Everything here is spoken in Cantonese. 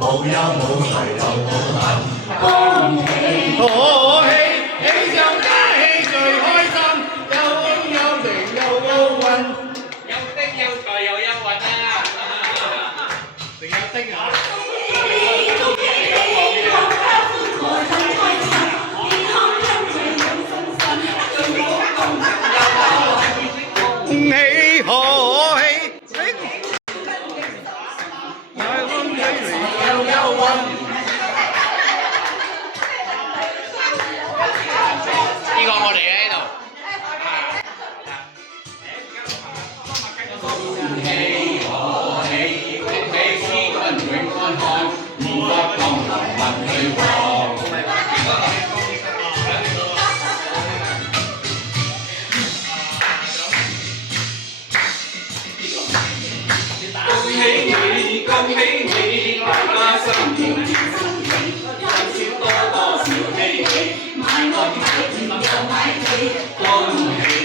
無憂無慮又無恨，恭喜可喜喜上加喜最開心，有風有情又有運，有丁有財又有運啊！仲有丁啊！恭喜恭喜你，樂家歡來更開心，健康親情有信心，最好共同有愛。恭喜可喜，有風有情又有運。呢個我嚟嘅呢度。恭喜可喜，恭喜詩君永安康，五福當頭運氣旺。恭喜你，恭喜你，大家新年年新喜，有少多多少喜，買屋買田又買地，恭喜。